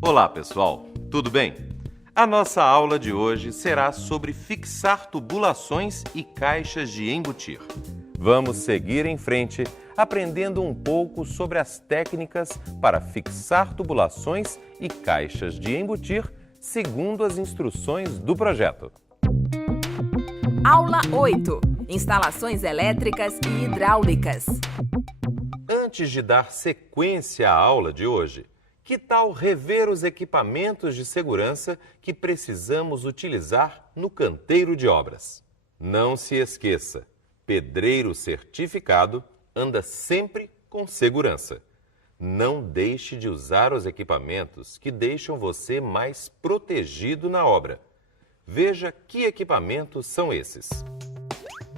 Olá, pessoal, tudo bem? A nossa aula de hoje será sobre fixar tubulações e caixas de embutir. Vamos seguir em frente aprendendo um pouco sobre as técnicas para fixar tubulações e caixas de embutir segundo as instruções do projeto. Aula 8. Instalações elétricas e hidráulicas. Antes de dar sequência à aula de hoje, que tal rever os equipamentos de segurança que precisamos utilizar no canteiro de obras? Não se esqueça, pedreiro certificado anda sempre com segurança. Não deixe de usar os equipamentos que deixam você mais protegido na obra. Veja que equipamentos são esses: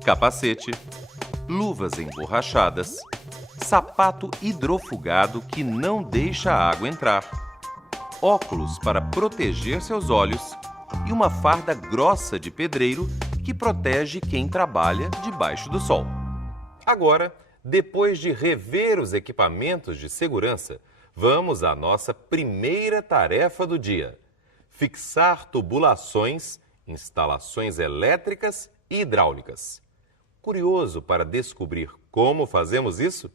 capacete, luvas emborrachadas, sapato hidrofugado que não deixa a água entrar, óculos para proteger seus olhos e uma farda grossa de pedreiro que protege quem trabalha debaixo do sol. Agora, depois de rever os equipamentos de segurança, vamos à nossa primeira tarefa do dia: fixar tubulações, instalações elétricas e hidráulicas. Curioso para descobrir como fazemos isso?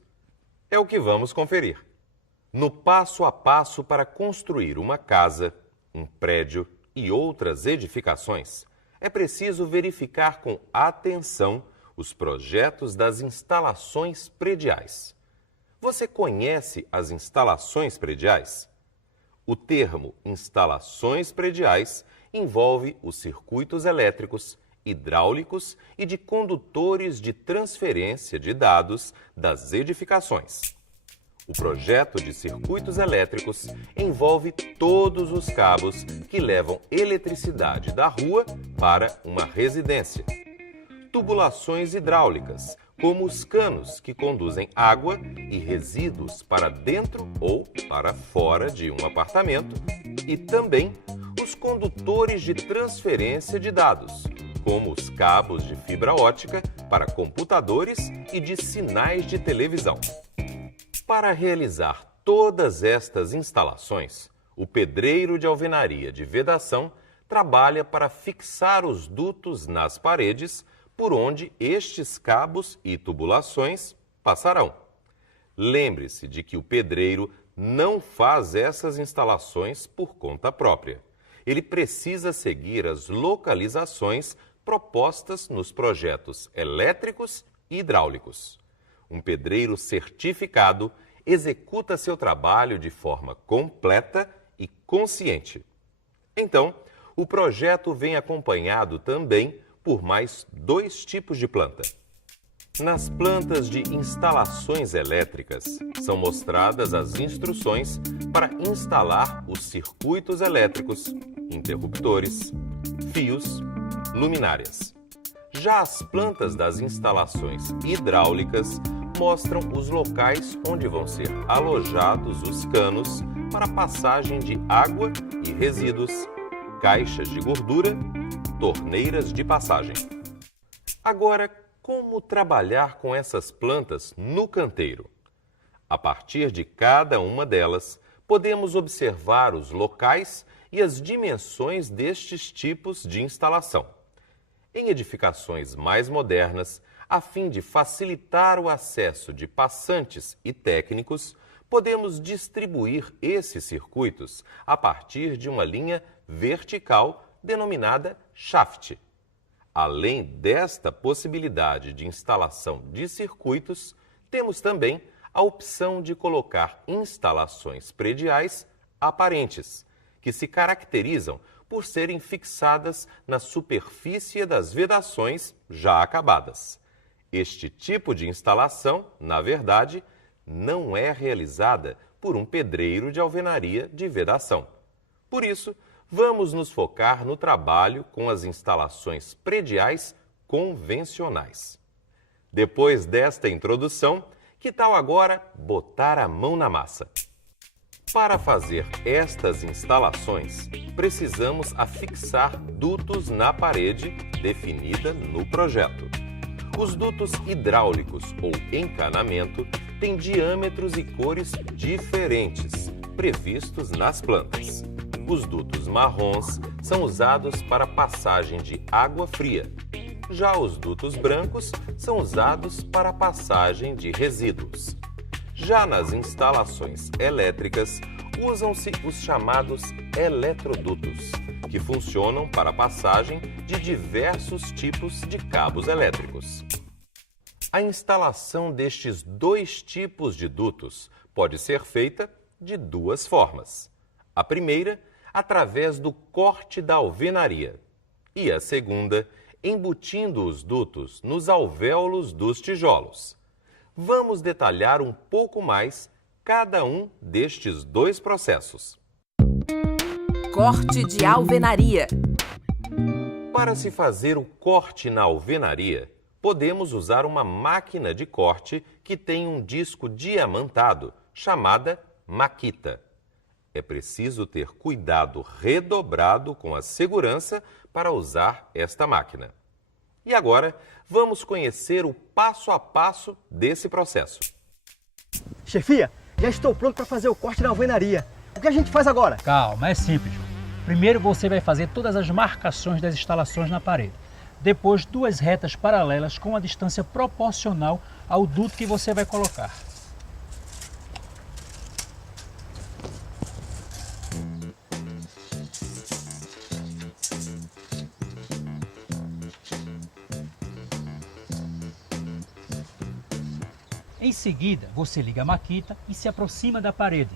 É o que vamos conferir. No passo a passo para construir uma casa, um prédio e outras edificações, é preciso verificar com atenção os projetos das instalações prediais. Você conhece as instalações prediais? O termo instalações prediais envolve os circuitos elétricos, hidráulicos e de condutores de transferência de dados das edificações. O projeto de circuitos elétricos envolve todos os cabos que levam eletricidade da rua para uma residência. Tubulações hidráulicas, como os canos que conduzem água e resíduos para dentro ou para fora de um apartamento, e também os condutores de transferência de dados, como os cabos de fibra ótica para computadores e de sinais de televisão. Para realizar todas estas instalações, o pedreiro de alvenaria de vedação trabalha para fixar os dutos nas paredes por onde estes cabos e tubulações passarão. Lembre-se de que o pedreiro não faz essas instalações por conta própria. Ele precisa seguir as localizações propostas nos projetos elétricos e hidráulicos. Um pedreiro certificado executa seu trabalho de forma completa e consciente. Então, o projeto vem acompanhado também por mais 2 tipos de planta. Nas plantas de instalações elétricas, são mostradas as instruções para instalar os circuitos elétricos, interruptores, fios, luminárias. Já as plantas das instalações hidráulicas mostram os locais onde vão ser alojados os canos para passagem de água e resíduos, caixas de gordura, torneiras de passagem. Agora, como trabalhar com essas plantas no canteiro? A partir de cada uma delas, podemos observar os locais e as dimensões destes tipos de instalação. Em edificações mais modernas, a fim de facilitar o acesso de passantes e técnicos, podemos distribuir esses circuitos a partir de uma linha vertical denominada shaft. Além desta possibilidade de instalação de circuitos, temos também a opção de colocar instalações prediais aparentes, que se caracterizam por serem fixadas na superfície das vedações já acabadas. Este tipo de instalação, na verdade, não é realizada por um pedreiro de alvenaria de vedação. Por isso, vamos nos focar no trabalho com as instalações prediais convencionais. Depois desta introdução, que tal agora botar a mão na massa? Para fazer estas instalações, precisamos afixar dutos na parede definida no projeto. Os dutos hidráulicos ou encanamento têm diâmetros e cores diferentes, previstos nas plantas. Os dutos marrons são usados para passagem de água fria. Já os dutos brancos são usados para a passagem de resíduos. Já nas instalações elétricas, usam-se os chamados eletrodutos, que funcionam para a passagem de diversos tipos de cabos elétricos. A instalação destes dois tipos de dutos pode ser feita de duas formas. A primeira, através do corte da alvenaria, e a segunda, embutindo os dutos nos alvéolos dos tijolos. Vamos detalhar um pouco mais cada um destes dois processos. Corte de alvenaria. Para se fazer o corte na alvenaria, podemos usar uma máquina de corte que tem um disco diamantado, chamada maquita. É preciso ter cuidado redobrado com a segurança para usar esta máquina. E agora, vamos conhecer o passo a passo desse processo. Chefia, já estou pronto para fazer o corte na alvenaria. O que a gente faz agora? Calma, é simples, João. Primeiro você vai fazer todas as marcações das instalações na parede. Depois, duas retas paralelas com a distância proporcional ao duto que você vai colocar. Em seguida, você liga a maquita e se aproxima da parede.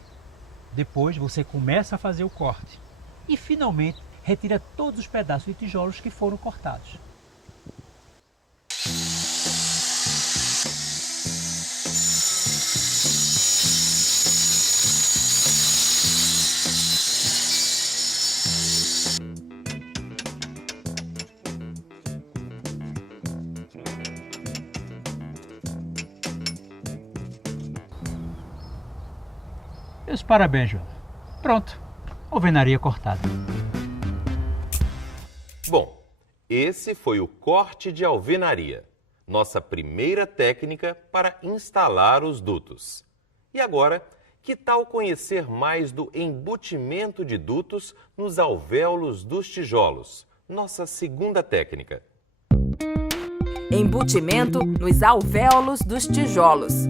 Depois, você começa a fazer o corte. E, finalmente, retira todos os pedaços de tijolos que foram cortados. Meus parabéns, João. Pronto, alvenaria cortada. Bom, esse foi o corte de alvenaria, nossa primeira técnica para instalar os dutos. E agora, que tal conhecer mais do embutimento de dutos nos alvéolos dos tijolos, nossa segunda técnica? Embutimento nos alvéolos dos tijolos.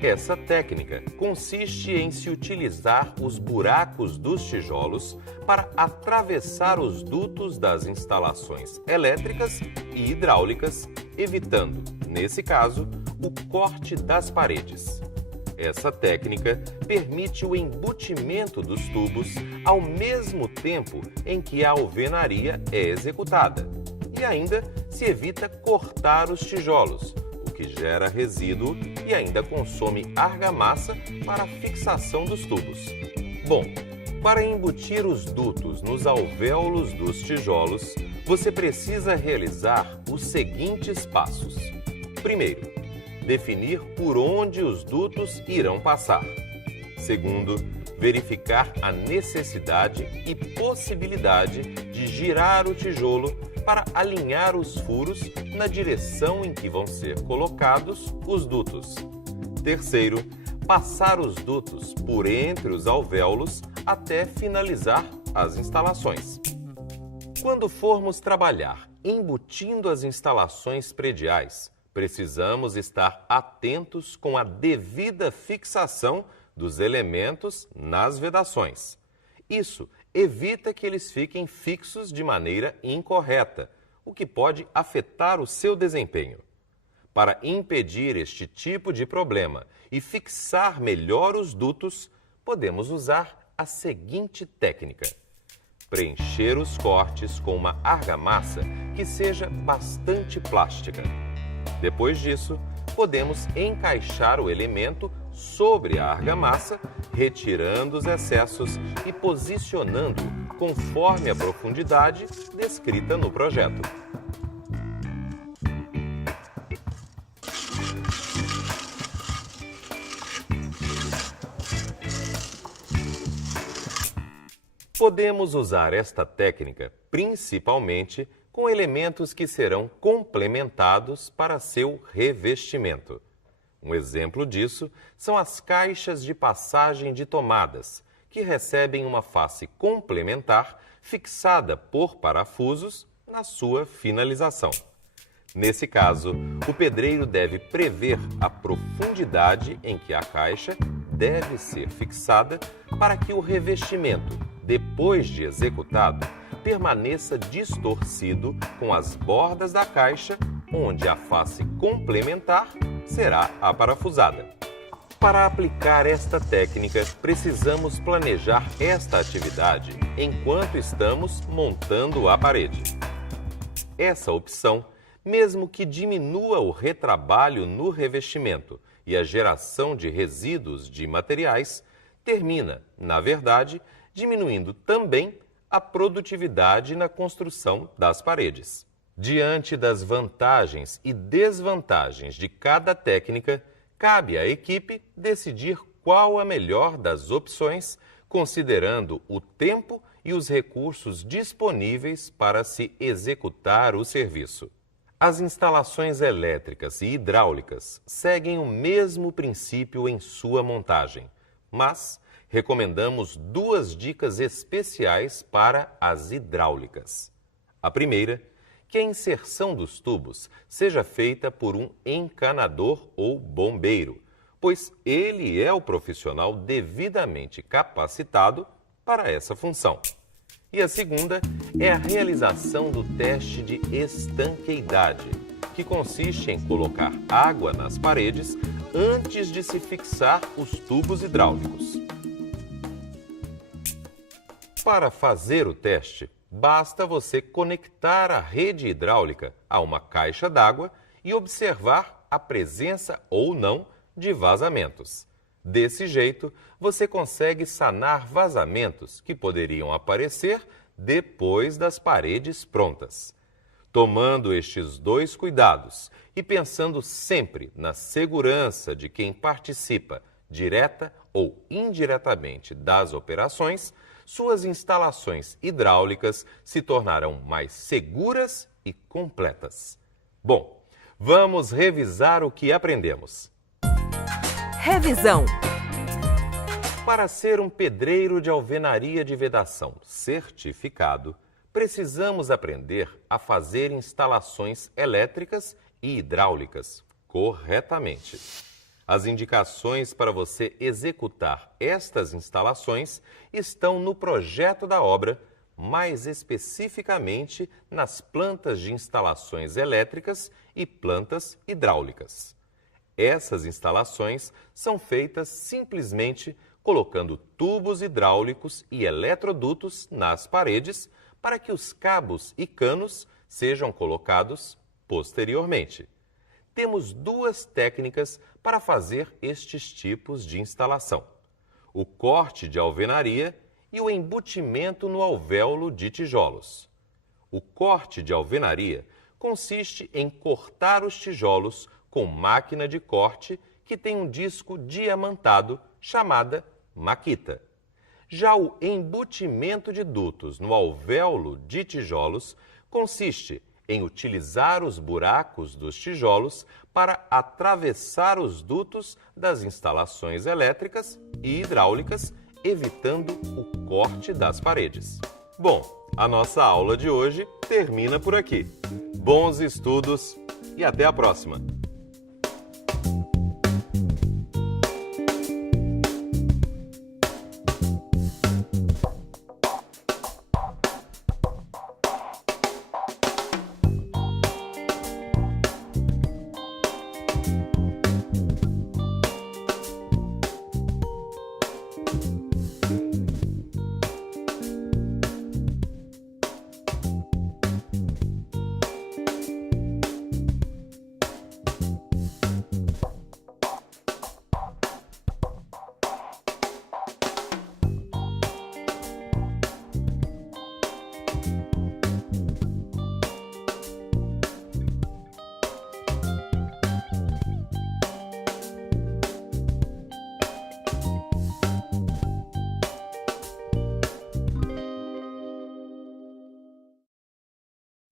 Essa técnica consiste em se utilizar os buracos dos tijolos para atravessar os dutos das instalações elétricas e hidráulicas, evitando, nesse caso, o corte das paredes. Essa técnica permite o embutimento dos tubos ao mesmo tempo em que a alvenaria é executada e ainda se evita cortar os tijolos, que gera resíduo e ainda consome argamassa para a fixação dos tubos. Bom, para embutir os dutos nos alvéolos dos tijolos, você precisa realizar os seguintes passos. Primeiro, definir por onde os dutos irão passar. Segundo, verificar a necessidade e possibilidade de girar o tijolo para alinhar os furos na direção em que vão ser colocados os dutos. Terceiro, passar os dutos por entre os alvéolos até finalizar as instalações. Quando formos trabalhar embutindo as instalações prediais, precisamos estar atentos com a devida fixação dos elementos nas vedações. Isso evita que eles fiquem fixos de maneira incorreta, o que pode afetar o seu desempenho. Para impedir este tipo de problema e fixar melhor os dutos, podemos usar a seguinte técnica: preencher os cortes com uma argamassa que seja bastante plástica. Depois disso, podemos encaixar o elemento sobre a argamassa, retirando os excessos e posicionando-o conforme a profundidade descrita no projeto. Podemos usar esta técnica principalmente com elementos que serão complementados para seu revestimento. Um exemplo disso são as caixas de passagem de tomadas, que recebem uma face complementar fixada por parafusos na sua finalização. Nesse caso, o pedreiro deve prever a profundidade em que a caixa deve ser fixada para que o revestimento, depois de executado, permaneça distorcido com as bordas da caixa, onde a face complementar será aparafusada. Para aplicar esta técnica, precisamos planejar esta atividade enquanto estamos montando a parede. Essa opção, mesmo que diminua o retrabalho no revestimento e a geração de resíduos de materiais, termina, na verdade, diminuindo também a produtividade na construção das paredes. Diante das vantagens e desvantagens de cada técnica, cabe à equipe decidir qual a melhor das opções, considerando o tempo e os recursos disponíveis para se executar o serviço. As instalações elétricas e hidráulicas seguem o mesmo princípio em sua montagem, mas recomendamos duas dicas especiais para as hidráulicas. A primeira, que a inserção dos tubos seja feita por um encanador ou bombeiro, pois ele é o profissional devidamente capacitado para essa função. E a segunda é a realização do teste de estanqueidade, que consiste em colocar água nas paredes antes de se fixar os tubos hidráulicos. Para fazer o teste, basta você conectar a rede hidráulica a uma caixa d'água e observar a presença ou não de vazamentos. Desse jeito, você consegue sanar vazamentos que poderiam aparecer depois das paredes prontas. Tomando estes dois cuidados e pensando sempre na segurança de quem participa, direta ou indiretamente, das operações, suas instalações hidráulicas se tornarão mais seguras e completas. Bom, vamos revisar o que aprendemos. Revisão. Para ser um pedreiro de alvenaria de vedação certificado, precisamos aprender a fazer instalações elétricas e hidráulicas corretamente. As indicações para você executar estas instalações estão no projeto da obra, mais especificamente nas plantas de instalações elétricas e plantas hidráulicas. Essas instalações são feitas simplesmente colocando tubos hidráulicos e eletrodutos nas paredes para que os cabos e canos sejam colocados posteriormente. Temos duas técnicas para fazer estes tipos de instalação: o corte de alvenaria e o embutimento no alvéolo de tijolos. O corte de alvenaria consiste em cortar os tijolos com máquina de corte que tem um disco diamantado chamada maquita. Já o embutimento de dutos no alvéolo de tijolos consiste em utilizar os buracos dos tijolos para atravessar os dutos das instalações elétricas e hidráulicas, evitando o corte das paredes. Bom, a nossa aula de hoje termina por aqui. Bons estudos e até a próxima!